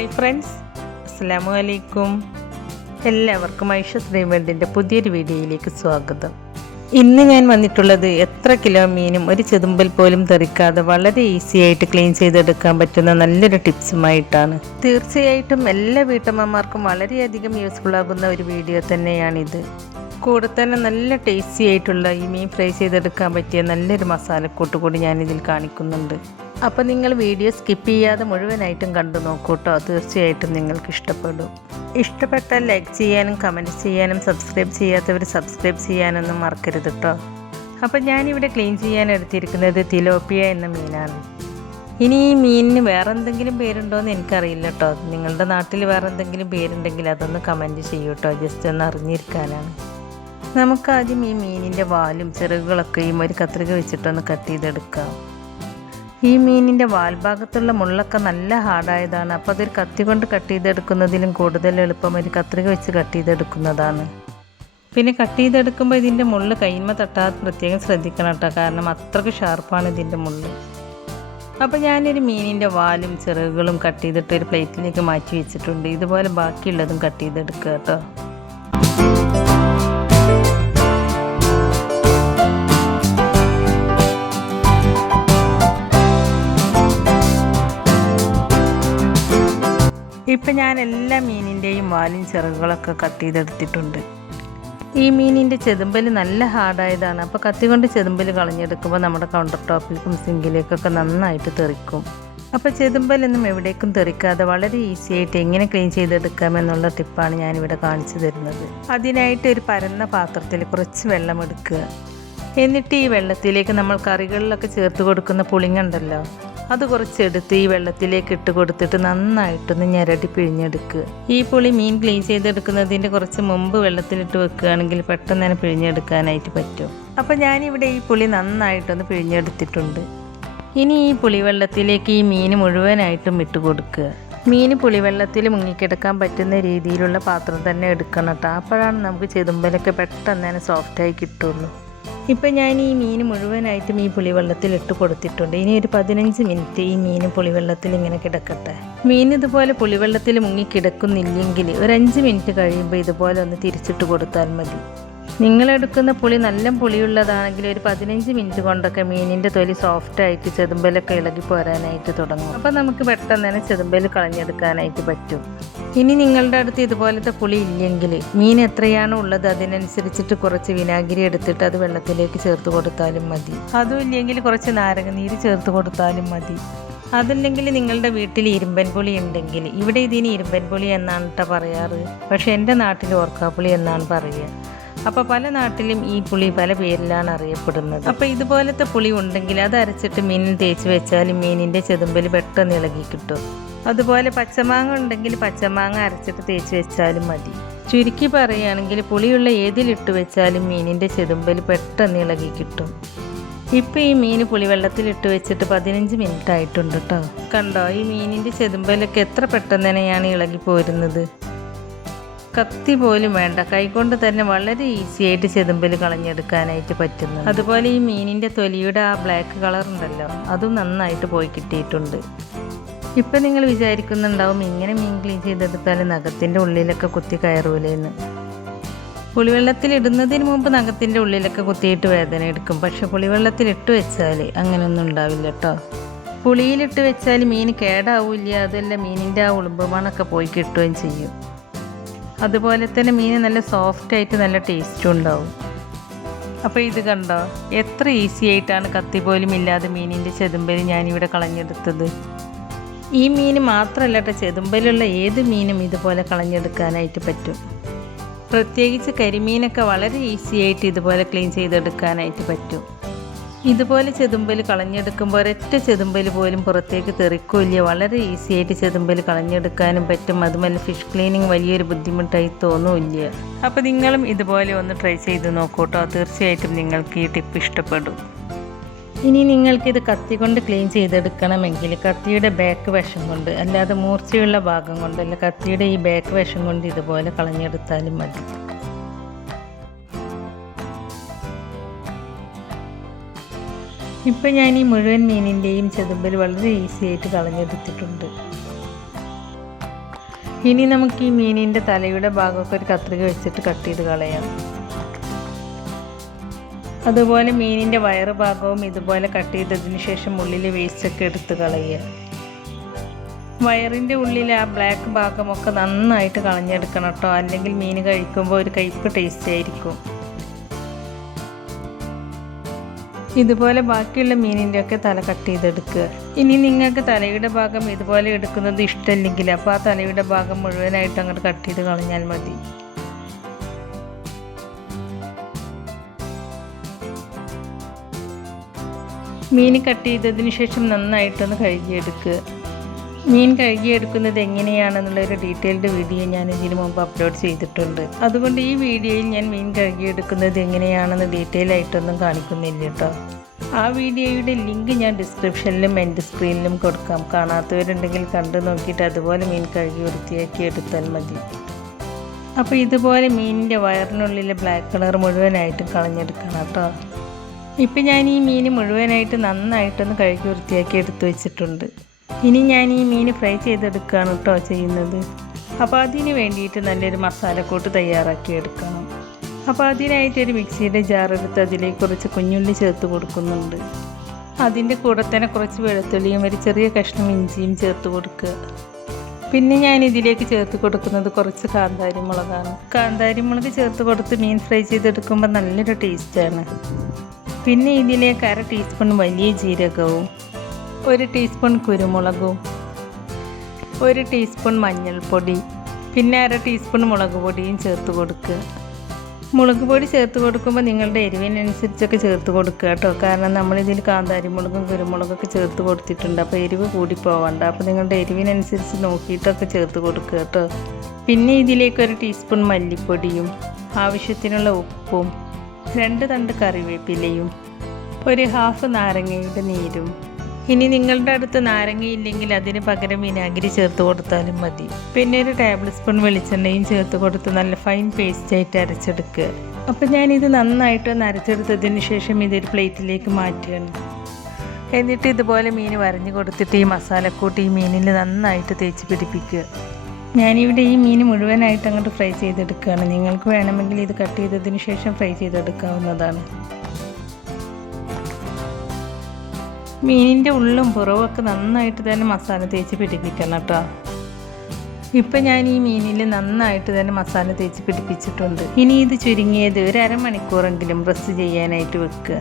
Hi friends, അസ്സലാമു അലൈക്കും. എല്ലാവർക്കും ayishasdreamworld പുതിയൊരു വീഡിയോയിലേക്ക് സ്വാഗതം. ഇന്ന് ഞാൻ വന്നിട്ടുള്ളത് എത്ര കിലോ മീനും ഒരു ചെതുമ്പൽ പോലും തെറിക്കാതെ വളരെ ഈസി ആയിട്ട് ക്ലീൻ ചെയ്തെടുക്കാൻ പറ്റുന്ന നല്ലൊരു ടിപ്സുമായിട്ടാണ്. തീർച്ചയായിട്ടും എല്ലാ വീട്ടമ്മമാർക്കും വളരെയധികം യൂസ്ഫുൾ ആകുന്ന ഒരു വീഡിയോ തന്നെയാണിത്. കൂടെ തന്നെ നല്ല ടേസ്റ്റി ആയിട്ടുള്ള ഈ മീൻ ഫ്രൈ ചെയ്തെടുക്കാൻ പറ്റിയ നല്ലൊരു മസാലക്കൂട്ട് കൂടി ഞാനിതിൽ കാണിക്കുന്നുണ്ട്. അപ്പോൾ നിങ്ങൾ വീഡിയോ സ്കിപ്പ് ചെയ്യാതെ മുഴുവനായിട്ടും കണ്ടു നോക്കൂ കേട്ടോ. തീർച്ചയായിട്ടും നിങ്ങൾക്ക് ഇഷ്ടപ്പെടും. ഇഷ്ടപ്പെട്ടാൽ ലൈക്ക് ചെയ്യാനും കമൻറ്റ് ചെയ്യാനും സബ്സ്ക്രൈബ് ചെയ്യാത്തവർ സബ്സ്ക്രൈബ് ചെയ്യാനൊന്നും മറക്കരുത് കേട്ടോ. അപ്പോൾ ഞാനിവിടെ ക്ലീൻ ചെയ്യാൻ എടുത്തിരിക്കുന്നത് തിലോപ്പിയ എന്ന മീനാണ്. ഇനി ഈ മീനിന് വേറെ എന്തെങ്കിലും പേരുണ്ടോ എന്ന് എനിക്കറിയില്ല കേട്ടോ. നിങ്ങളുടെ നാട്ടിൽ വേറെ എന്തെങ്കിലും പേരുണ്ടെങ്കിൽ അതൊന്ന് കമൻറ്റ് ചെയ്യൂ കേട്ടോ, ജസ്റ്റ് ഒന്ന് അറിഞ്ഞിരിക്കാനാണ്. നമുക്കാദ്യം ഈ മീനിൻ്റെ വാലും ചിറകുകളൊക്കെയും ഒരു കത്രിക വെച്ചിട്ടൊന്ന് കട്ട് ചെയ്തെടുക്കാം. ഈ മീനിൻ്റെ വാൽഭാഗത്തുള്ള മുള്ളൊക്കെ നല്ല ഹാർഡായതാണ്. അപ്പോൾ അതൊരു കത്തി കൊണ്ട് കട്ട് ചെയ്തെടുക്കുന്നതിലും കൂടുതൽ എളുപ്പം ഒരു കത്രിക വെച്ച് കട്ട് ചെയ്തെടുക്കുന്നതാണ്. പിന്നെ കട്ട് ചെയ്തെടുക്കുമ്പോൾ ഇതിൻ്റെ മുള്ള് കൈമ തട്ടാതെ പ്രത്യേകം ശ്രദ്ധിക്കണം കേട്ടോ, കാരണം അത്രയ്ക്ക് ഷാർപ്പാണ് ഇതിൻ്റെ മുള്ള്. അപ്പോൾ ഞാനൊരു മീനിൻ്റെ വാലും ചിറകുകളും കട്ട് ചെയ്തിട്ട് ഒരു പ്ലേറ്റിലേക്ക് മാറ്റി വെച്ചിട്ടുണ്ട്. ഇതുപോലെ ബാക്കിയുള്ളതും കട്ട് ചെയ്തെടുക്കുക കേട്ടോ. ഇപ്പം ഞാൻ എല്ലാ മീനിൻ്റെയും വാലും ചിറകുകളൊക്കെ കട്ട് ചെയ്തെടുത്തിട്ടുണ്ട്. ഈ മീനിൻ്റെ ചെതുമ്പൽ നല്ല ഹാർഡായതാണ്. അപ്പോൾ കത്തി കൊണ്ട് ചെതുമ്പൽ കളഞ്ഞെടുക്കുമ്പോൾ നമ്മുടെ കൗണ്ടർ ടോപ്പിലേക്കും സിങ്കിലേക്കൊക്കെ നന്നായിട്ട് തെറിക്കും. അപ്പോൾ ചെതുമ്പലൊന്നും എവിടേക്കും തെറിക്കാതെ വളരെ ഈസി ആയിട്ട് എങ്ങനെ ക്ലീൻ ചെയ്തെടുക്കാമെന്നുള്ള ടിപ്പാണ് ഞാനിവിടെ കാണിച്ചു തരുന്നത്. അതിനായിട്ട് ഒരു പരന്ന പാത്രത്തിൽ കുറച്ച് വെള്ളം എടുക്കുക. എന്നിട്ട് ഈ വെള്ളത്തിലേക്ക് നമ്മൾ കറികളിലൊക്കെ ചേർത്ത് കൊടുക്കുന്ന പുളിങ്ങുണ്ടല്ലോ, അത് കുറച്ചെടുത്ത് ഈ വെള്ളത്തിലേക്ക് ഇട്ട് കൊടുത്തിട്ട് നന്നായിട്ടൊന്ന് ഞെരടി പിഴിഞ്ഞെടുക്കുക. ഈ പുളി മീൻ ക്ലീൻ ചെയ്തെടുക്കുന്നതിൻ്റെ കുറച്ച് മുമ്പ് വെള്ളത്തിലിട്ട് വെക്കുകയാണെങ്കിൽ പെട്ടെന്ന് തന്നെ പിഴിഞ്ഞെടുക്കാനായിട്ട് പറ്റും. അപ്പോൾ ഞാനിവിടെ ഈ പുളി നന്നായിട്ടൊന്ന് പിഴിഞ്ഞെടുത്തിട്ടുണ്ട്. ഇനി ഈ പുളിവെള്ളത്തിലേക്ക് ഈ മീൻ മുഴുവനായിട്ടും ഇട്ട് കൊടുക്കുക. മീൻ പുളിവെള്ളത്തിൽ മുങ്ങിക്കിടക്കാൻ പറ്റുന്ന രീതിയിലുള്ള പാത്രം തന്നെ എടുക്കണം കേട്ടോ. അപ്പോഴാണ് നമുക്ക് ചെതുമ്പലൊക്കെ പെട്ടെന്ന് തന്നെ സോഫ്റ്റായി കിട്ടുള്ളൂ. ഇപ്പം ഞാൻ ഈ മീൻ മുഴുവനായിട്ടും ഈ പുളിവെള്ളത്തിൽ ഇട്ട് കൊടുത്തിട്ടുണ്ട്. ഇനി ഒരു 15 മിനിറ്റ് ഈ മീൻ പുളിവെള്ളത്തിൽ ഇങ്ങനെ കിടക്കട്ടെ. മീൻ ഇതുപോലെ പുളിവെള്ളത്തിൽ മുങ്ങി കിടക്കുന്നില്ലെങ്കിൽ ഒരു 5 മിനിറ്റ് കഴിയുമ്പോൾ ഇതുപോലെ ഒന്ന് തിരിച്ചിട്ട് കൊടുത്താൽ മതി. നിങ്ങളെടുക്കുന്ന പുളി നല്ല പുളിയുള്ളതാണെങ്കിൽ ഒരു 15 മിനിറ്റ് കൊണ്ടൊക്കെ മീനിൻ്റെ തൊലി സോഫ്റ്റായിട്ട് ചെതുമ്പലൊക്കെ ഇളകി പോരാനായിട്ട് തുടങ്ങും. അപ്പോൾ നമുക്ക് പെട്ടെന്ന് തന്നെ ചെതുമ്പൽ കളഞ്ഞെടുക്കാനായിട്ട് പറ്റും. ഇനി നിങ്ങളുടെ അടുത്ത് ഇതുപോലത്തെ പുളി ഇല്ലെങ്കിൽ മീൻ എത്രയാണോ ഉള്ളത് അതിനനുസരിച്ചിട്ട് കുറച്ച് വിനാഗിരി എടുത്തിട്ട് അത് വെള്ളത്തിലേക്ക് ചേർത്ത് കൊടുത്താലും മതി. അതും ഇല്ലെങ്കിൽ കുറച്ച് നാരങ്ങനീര് ചേർത്ത് കൊടുത്താലും മതി. അതല്ലെങ്കിൽ നിങ്ങളുടെ വീട്ടിൽ ഇരുമ്പൻ പുളി ഉണ്ടെങ്കിൽ, ഇവിടെ ഇതിന് ഇരുമ്പൻ പുളി എന്നാണ് കേട്ടോ പറയാറ്, പക്ഷേ എൻ്റെ നാട്ടിൽ ഓർക്കാപ്പുളി എന്നാണ് പറയുക. അപ്പോൾ പല നാട്ടിലും ഈ പുളി പല പേരിലാണ് അറിയപ്പെടുന്നത്. അപ്പോൾ ഇതുപോലത്തെ പുളി ഉണ്ടെങ്കിൽ അത് അരച്ചിട്ട് മീനിൽ തേച്ച് വെച്ചാൽ മീനിൻ്റെ ചെതുമ്പൽ പെട്ടെന്ന് ഇളകി കിട്ടും. അതുപോലെ പച്ചമാങ്ങ ഉണ്ടെങ്കിൽ പച്ചമാങ്ങ അരച്ചിട്ട് തേച്ച് വെച്ചാലും മതി. ചുരുക്കി പറയുകയാണെങ്കിൽ പുളിയുള്ള ഏതിലിട്ട് വെച്ചാലും മീനിൻ്റെ ചെതുമ്പൽ പെട്ടെന്ന് ഇളകി കിട്ടും. ഇപ്പോൾ ഈ മീൻ പുളിവെള്ളത്തിലിട്ട് വെച്ചിട്ട് 15 മിനിറ്റ് ആയിട്ടുണ്ട് കേട്ടോ. കണ്ടോ, ഈ മീനിൻ്റെ ചെതുമ്പലൊക്കെ എത്ര പെട്ടെന്ന് തന്നെയാണ് ഇളകി പോരുന്നത്. കത്തി പോലും വേണ്ട, കൈകൊണ്ട് തന്നെ വളരെ ഈസി ആയിട്ട് ചെതുമ്പൽ കളഞ്ഞെടുക്കാനായിട്ട് പറ്റുന്നു. അതുപോലെ ഈ മീനിൻ്റെ തൊലിയുടെ ആ ബ്ലാക്ക് കളർ ഉണ്ടല്ലോ, അതും നന്നായിട്ട് പോയി കിട്ടിയിട്ടുണ്ട്. ഇപ്പം നിങ്ങൾ വിചാരിക്കുന്നുണ്ടാവും ഇങ്ങനെ മീൻ ക്ലീൻ ചെയ്തെടുത്താൽ നഖത്തിൻ്റെ ഉള്ളിലൊക്കെ കുത്തി കയറൂലേന്ന്. പുളിവെള്ളത്തിലിടുന്നതിന് മുമ്പ് നഖത്തിൻ്റെ ഉള്ളിലൊക്കെ കുത്തിയിട്ട് വേദന എടുക്കും. പക്ഷെ പുളിവെള്ളത്തിലിട്ട് വെച്ചാൽ അങ്ങനെയൊന്നും ഉണ്ടാവില്ല കേട്ടോ. പുളിയിലിട്ട് വെച്ചാൽ മീൻ കേടാവില്ല, അതല്ല മീനിൻ്റെ ആ ഉളുമ്പ് മണമൊക്കെ പോയി കിട്ടുകയും ചെയ്യും. അതുപോലെ തന്നെ മീൻ നല്ല സോഫ്റ്റായിട്ട് നല്ല ടേസ്റ്റും ഉണ്ടാവും. അപ്പോൾ ഇത് കണ്ടോ, എത്ര ഈസി ആയിട്ടാണ് കത്തി പോലും ഇല്ലാതെ മീനിൻ്റെ ചെതുമ്പൽ ഞാനിവിടെ കളഞ്ഞെടുത്തത്. ഈ മീൻ മാത്രമല്ല കേട്ടോ, ചെതുമ്പലുള്ള ഏത് മീനും ഇതുപോലെ കളഞ്ഞെടുക്കാനായിട്ട് പറ്റും. പ്രത്യേകിച്ച് കരിമീനൊക്കെ വളരെ ഈസി ആയിട്ട് ഇതുപോലെ ക്ലീൻ ചെയ്തെടുക്കാനായിട്ട് പറ്റും. ഇതുപോലെ ചെതുമ്പൽ കളഞ്ഞെടുക്കുമ്പോൾ ഒരൊറ്റ ചെതുമ്പൽ പോലും പുറത്തേക്ക് തെറിക്കില്ല. വളരെ ഈസി ആയിട്ട് ചെതുമ്പൽ കളഞ്ഞെടുക്കാനും പറ്റും. അതുമല്ല ഫിഷ് ക്ലീനിങ് വലിയൊരു ബുദ്ധിമുട്ടായി തോന്നുമില്ല. അപ്പോൾ നിങ്ങളും ഇതുപോലെ ഒന്ന് ട്രൈ ചെയ്ത് നോക്കൂ കേട്ടോ. തീർച്ചയായിട്ടും നിങ്ങൾക്ക് ഈ ടിപ്പ് ഇഷ്ടപ്പെടും. ഇനി നിങ്ങൾക്കിത് കത്തി കൊണ്ട് ക്ലീൻ ചെയ്തെടുക്കണമെങ്കിൽ കത്തിയുടെ ബാക്ക് വശം കൊണ്ട്, അല്ലാതെ മൂർച്ചയുള്ള ഭാഗം കൊണ്ടല്ല, കത്തിയുടെ ഈ ബാക്ക് വശം കൊണ്ട് ഇതുപോലെ കളഞ്ഞെടുത്താലും മതി. ഇപ്പോൾ ഞാൻ ഈ മുഴുവൻ മീനിൻ്റെയും ചെതുമ്പൽ വളരെ ഈസി ആയിട്ട് കളഞ്ഞെടുത്തിട്ടുണ്ട്. ഇനി നമുക്ക് ഈ മീനിൻ്റെ തലയുടെ ഭാഗമൊക്കെ ഒരു കത്രിക വെച്ചിട്ട് കട്ട് ചെയ്ത് കളയാം. അതുപോലെ മീനിൻ്റെ വയറ് ഭാഗവും ഇതുപോലെ കട്ട് ചെയ്തതിന് ശേഷം ഉള്ളിലെ വേസ്റ്റൊക്കെ എടുത്ത് കളയുക. വയറിൻ്റെ ഉള്ളിൽ ആ ബ്ലാക്ക് ഭാഗമൊക്കെ നന്നായിട്ട് കളഞ്ഞെടുക്കണം കേട്ടോ, അല്ലെങ്കിൽ മീൻ കഴിക്കുമ്പോൾ ഒരു കയ്പ്പ് ടേസ്റ്റ് ആയിരിക്കും. ഇതുപോലെ ബാക്കിയുള്ള മീനിൻ്റെയൊക്കെ തല കട്ട് ചെയ്തെടുക്കുക. ഇനി നിങ്ങൾക്ക് തലയുടെ ഭാഗം ഇതുപോലെ എടുക്കുന്നത് ഇഷ്ടമില്ലെങ്കിൽ അപ്പോൾ ആ തലയുടെ ഭാഗം മുഴുവനായിട്ട് അങ്ങോട്ട് കട്ട് ചെയ്ത് കളഞ്ഞാൽ മതി. മീൻ കട്ട് ചെയ്തതിന് ശേഷം നന്നായിട്ടൊന്ന് കഴുകിയെടുക്കുക. മീൻ കഴുകിയെടുക്കുന്നത് എങ്ങനെയാണെന്നുള്ളൊരു ഡീറ്റെയിൽഡ് വീഡിയോ ഞാൻ ഇതിനു മുമ്പ് അപ്ലോഡ് ചെയ്തിട്ടുണ്ട്. അതുകൊണ്ട് ഈ വീഡിയോയിൽ ഞാൻ മീൻ കഴുകിയെടുക്കുന്നത് എങ്ങനെയാണെന്ന് ഡീറ്റെയിൽ ആയിട്ടൊന്നും കാണിക്കുന്നില്ല കേട്ടോ. ആ വീഡിയോയുടെ ലിങ്ക് ഞാൻ ഡിസ്ക്രിപ്ഷനിലും എൻ്റെ സ്ക്രീനിലും കൊടുക്കാം. കാണാത്തവരുണ്ടെങ്കിൽ കണ്ടു നോക്കിയിട്ട് അതുപോലെ മീൻ കഴുകി വൃത്തിയാക്കി എടുത്താൽ മതി. അപ്പോൾ ഇതുപോലെ മീനിൻ്റെ വയറിനുള്ളിലെ ബ്ലാക്ക് കളർ മുഴുവനായിട്ടും കളഞ്ഞെടുക്കണം കേട്ടോ. ഇപ്പം ഞാൻ ഈ മീൻ മുഴുവനായിട്ട് നന്നായിട്ടൊന്ന് കഴുകി വൃത്തിയാക്കി എടുത്തു വെച്ചിട്ടുണ്ട്. ഇനി ഞാൻ ഈ മീൻ ഫ്രൈ ചെയ്തെടുക്കുകയാണ് കേട്ടോ ചെയ്യുന്നത്. അപ്പോൾ അതിന് വേണ്ടിയിട്ട് നല്ലൊരു മസാലക്കൂട്ട് തയ്യാറാക്കി എടുക്കണം. അപ്പോൾ അതിനായിട്ടൊരു മിക്സിയുടെ ജാർ എടുത്ത് അതിലേക്ക് കുറച്ച് കുഞ്ഞുള്ളി ചേർത്ത് കൊടുക്കുന്നുണ്ട്. അതിൻ്റെ കൂടെ തന്നെ കുറച്ച് വെളുത്തുള്ളിയും ഒരു ചെറിയ കഷ്ണം ഇഞ്ചിയും ചേർത്ത് കൊടുക്കുക. പിന്നെ ഞാൻ ഇതിലേക്ക് ചേർത്ത് കൊടുക്കുന്നത് കുറച്ച് കാന്താരി മുളകാണ്. കാന്താരി മുളക് ചേർത്ത് കൊടുത്ത് മീൻ ഫ്രൈ ചെയ്തെടുക്കുമ്പോൾ നല്ലൊരു ടേസ്റ്റാണ്. പിന്നെ ഇതിലേക്ക് 1/2 ടീസ്പൂൺ വലിയ ജീരകവും 1 ടീസ്പൂൺ കുരുമുളകും 1 ടീസ്പൂൺ മഞ്ഞൾപ്പൊടി പിന്നെ 1/2 ടീസ്പൂൺ മുളക് പൊടിയും ചേർത്ത് കൊടുക്കുക. മുളക് പൊടി ചേർത്ത് കൊടുക്കുമ്പോൾ നിങ്ങളുടെ എരിവിനനുസരിച്ചൊക്കെ ചേർത്ത് കൊടുക്കുക കേട്ടോ. കാരണം നമ്മളിതിൽ കാന്താരി മുളകും കുരുമുളകൊക്കെ ചേർത്ത് കൊടുത്തിട്ടുണ്ട്. അപ്പോൾ എരിവ് കൂടി പോവണ്ട. അപ്പോൾ നിങ്ങളുടെ എരിവിനനുസരിച്ച് നോക്കിയിട്ടൊക്കെ ചേർത്ത് കൊടുക്കുക കേട്ടോ. പിന്നെ ഇതിലേക്ക് 1 ടീസ്പൂൺ മല്ലിപ്പൊടിയും ആവശ്യത്തിനുള്ള ഉപ്പും 2 തണ്ട് കറിവേപ്പിലയും 1/2 നാരങ്ങയുടെ നീരും. ഇനി നിങ്ങളുടെ അടുത്ത് നാരങ്ങയില്ലെങ്കിൽ അതിന് പകരം വിനാഗിരി ചേർത്ത് കൊടുത്താലും മതി. പിന്നെ 1 ടേബിൾ സ്പൂൺ വെളിച്ചെണ്ണയും ചേർത്ത് കൊടുത്ത് നല്ല ഫൈൻ പേസ്റ്റായിട്ട് അരച്ചെടുക്കുക. അപ്പോൾ ഞാനിത് നന്നായിട്ടൊന്ന് അരച്ചെടുത്തതിന് ശേഷം ഇതൊരു പ്ലേറ്റിലേക്ക് മാറ്റുകയാണ്. എന്നിട്ട് ഇതുപോലെ മീൻ വരഞ്ഞു കൊടുത്തിട്ട് ഈ മസാലക്കൂട്ടി ഈ മീനിൽ നന്നായിട്ട് തേച്ച് പിടിപ്പിക്കുക. ഞാനിവിടെ ഈ മീൻ മുഴുവനായിട്ട് അങ്ങോട്ട് ഫ്രൈ ചെയ്തെടുക്കുകയാണ്. നിങ്ങൾക്ക് വേണമെങ്കിൽ ഇത് കട്ട് ചെയ്തതിന് ശേഷം ഫ്രൈ ചെയ്തെടുക്കാവുന്നതാണ്. മീനിൻ്റെ ഉള്ളും പുറവുമൊക്കെ നന്നായിട്ട് തന്നെ മസാല തേച്ച് പിടിപ്പിക്കണം കേട്ടോ. ഇപ്പം ഞാൻ ഈ മീനിൽ നന്നായിട്ട് തന്നെ മസാല തേച്ച് പിടിപ്പിച്ചിട്ടുണ്ട്. ഇനി ഇത് ചുരുങ്ങിയത് 1/2 മണിക്കൂറെങ്കിലും റെസ്റ്റ് ചെയ്യാനായിട്ട് വെക്കുക.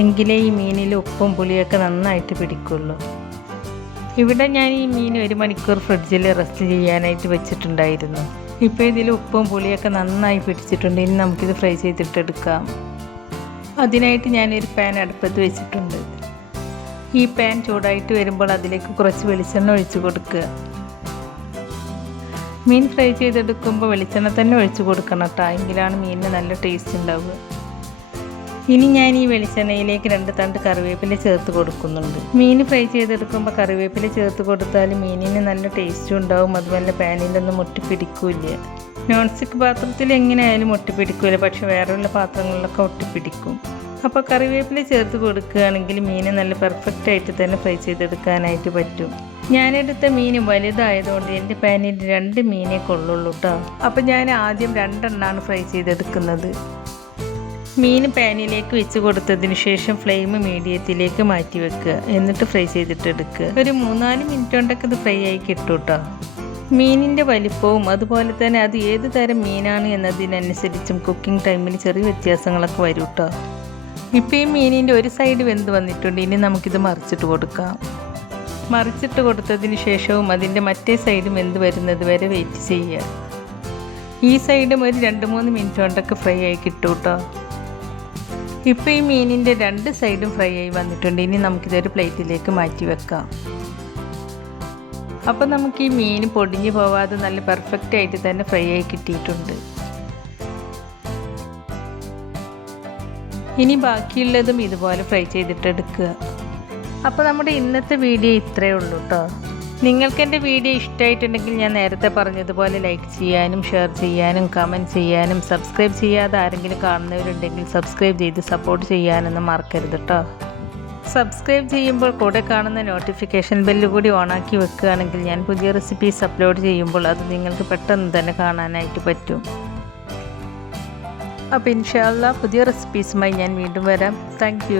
എങ്കിലേ ഈ മീനിൽ ഉപ്പും പുളിയൊക്കെ നന്നായിട്ട് പിടിക്കുള്ളൂ. ഇവിടെ ഞാൻ ഈ മീൻ 1 മണിക്കൂർ ഫ്രിഡ്ജിൽ റെസ്റ്റ് ചെയ്യാനായിട്ട് വെച്ചിട്ടുണ്ടായിരുന്നു. ഇപ്പോൾ ഇതിൽ ഉപ്പും പുളിയൊക്കെ നന്നായി പിടിച്ചിട്ടുണ്ട്. ഇനി നമുക്കിത് ഫ്രൈ ചെയ്തിട്ടെടുക്കാം. അതിനായിട്ട് ഞാനൊരു പാൻ അടുപ്പത്ത് വെച്ചിട്ടുണ്ട്. ഈ പാൻ ചൂടായിട്ട് വരുമ്പോൾ അതിലേക്ക് കുറച്ച് വെളിച്ചെണ്ണ ഒഴിച്ച് കൊടുക്കുക. മീൻ ഫ്രൈ ചെയ്തെടുക്കുമ്പോൾ വെളിച്ചെണ്ണ തന്നെ ഒഴിച്ച് കൊടുക്കണം കേട്ടോ. എങ്കിലാണ് മീനിന് നല്ല ടേസ്റ്റ് ഉണ്ടാവുക. ഇനി ഞാൻ ഈ വെളിച്ചെണ്ണയിലേക്ക് 2 തണ്ട് കറിവേപ്പില ചേർത്ത് കൊടുക്കുന്നുണ്ട്. മീൻ ഫ്രൈ ചെയ്തെടുക്കുമ്പോൾ കറിവേപ്പില ചേർത്ത് കൊടുത്താൽ മീനിന് നല്ല ടേസ്റ്റും ഉണ്ടാവും. അതുപോലെ പാനിലൊന്നും ഒട്ടിപ്പിടിക്കില്ല. നോൺ സ്റ്റിക്ക് പാത്രത്തിൽ എങ്ങനെയായാലും ഒട്ടിപ്പിടിക്കില്ല, പക്ഷെ വേറെയുള്ള പാത്രങ്ങളിലൊക്കെ ഒട്ടിപ്പിടിക്കും. അപ്പോൾ കറിവേപ്പില ചേർത്ത് കൊടുക്കുകയാണെങ്കിൽ മീൻ നല്ല പെർഫെക്റ്റ് ആയിട്ട് തന്നെ ഫ്രൈ ചെയ്തെടുക്കാനായിട്ട് പറ്റും. ഞാനെടുത്ത മീൻ വലുതായതുകൊണ്ട് എൻ്റെ പാനിൽ 2 മീനേ കൊള്ളുള്ളൂ കേട്ടോ. അപ്പോൾ ഞാൻ ആദ്യം 2 എണ്ണമാണ് ഫ്രൈ ചെയ്തെടുക്കുന്നത്. മീൻ പാനിലേക്ക് വെച്ച് കൊടുത്തതിന് ശേഷം ഫ്ലെയിം മീഡിയത്തിലേക്ക് മാറ്റി വെക്കുക. എന്നിട്ട് ഫ്രൈ ചെയ്തിട്ടെടുക്കുക. ഒരു 3-4 മിനിറ്റ് കൊണ്ടൊക്കെ ഇത് ഫ്രൈ ആയി കിട്ടും കേട്ടോ. മീനിൻ്റെ വലിപ്പവും അതുപോലെ തന്നെ അത് ഏത് തരം മീനാണ് എന്നതിനനുസരിച്ചും കുക്കിംഗ് ടൈമിൽ ചെറിയ വ്യത്യാസങ്ങളൊക്കെ വരും കേട്ടോ. ഇപ്പോൾ ഈ മീനിൻ്റെ ഒരു സൈഡ് വെന്ത് വന്നിട്ടുണ്ട്. ഇനി നമുക്കിത് മറിച്ചിട്ട് കൊടുക്കാം. മറിച്ചിട്ട് കൊടുത്തതിന് ശേഷവും അതിൻ്റെ മറ്റേ സൈഡും വെന്ത് വരുന്നത് വരെ വെയിറ്റ് ചെയ്യുക. ഈ സൈഡും ഒരു 2-3 മിനിറ്റ് കൊണ്ടൊക്കെ ഫ്രൈ ആയി കിട്ടും കേട്ടോ. ഇപ്പോൾ ഈ മീനിൻ്റെ 2 സൈഡും ഫ്രൈ ആയി വന്നിട്ടുണ്ട്. ഇനി നമുക്കിതൊരു പ്ലേറ്റിലേക്ക് മാറ്റി വെക്കാം. അപ്പോൾ നമുക്ക് ഈ മീൻ പൊടിഞ്ഞു പോവാതെ നല്ല പെർഫെക്റ്റ് ആയിട്ട് തന്നെ ഫ്രൈ ആയി കിട്ടിയിട്ടുണ്ട്. ഇനി ബാക്കിയുള്ളതും ഇതുപോലെ ഫ്രൈ ചെയ്തിട്ടെടുക്കുക. അപ്പോൾ നമ്മുടെ ഇന്നത്തെ വീഡിയോ ഇത്രയേ ഉള്ളൂ കേട്ടോ. നിങ്ങൾക്ക് എൻ്റെ വീഡിയോ ഇഷ്ടമായിട്ടുണ്ടെങ്കിൽ ഞാൻ നേരത്തെ പറഞ്ഞതുപോലെ ലൈക്ക് ചെയ്യാനും ഷെയർ ചെയ്യാനും കമൻറ്റ് ചെയ്യാനും സബ്സ്ക്രൈബ് ചെയ്യാതെ ആരെങ്കിലും കാണുന്നവരുണ്ടെങ്കിൽ സബ്സ്ക്രൈബ് ചെയ്ത് സപ്പോർട്ട് ചെയ്യാനൊന്നും മറക്കരുത് കേട്ടോ. സബ്സ്ക്രൈബ് ചെയ്യുമ്പോൾ കൂടെ കാണുന്ന നോട്ടിഫിക്കേഷൻ ബെല്ല് കൂടി ഓണാക്കി വെക്കുകയാണെങ്കിൽ ഞാൻ പുതിയ റെസിപ്പീസ് അപ്ലോഡ് ചെയ്യുമ്പോൾ അത് നിങ്ങൾക്ക് പെട്ടെന്ന് തന്നെ കാണാനായിട്ട് പറ്റും. അപ്പോൾ ഇൻഷാ അല്ലാഹ് പുതിയ റെസിപ്പീസുമായി ഞാൻ വീണ്ടും വരാം. താങ്ക്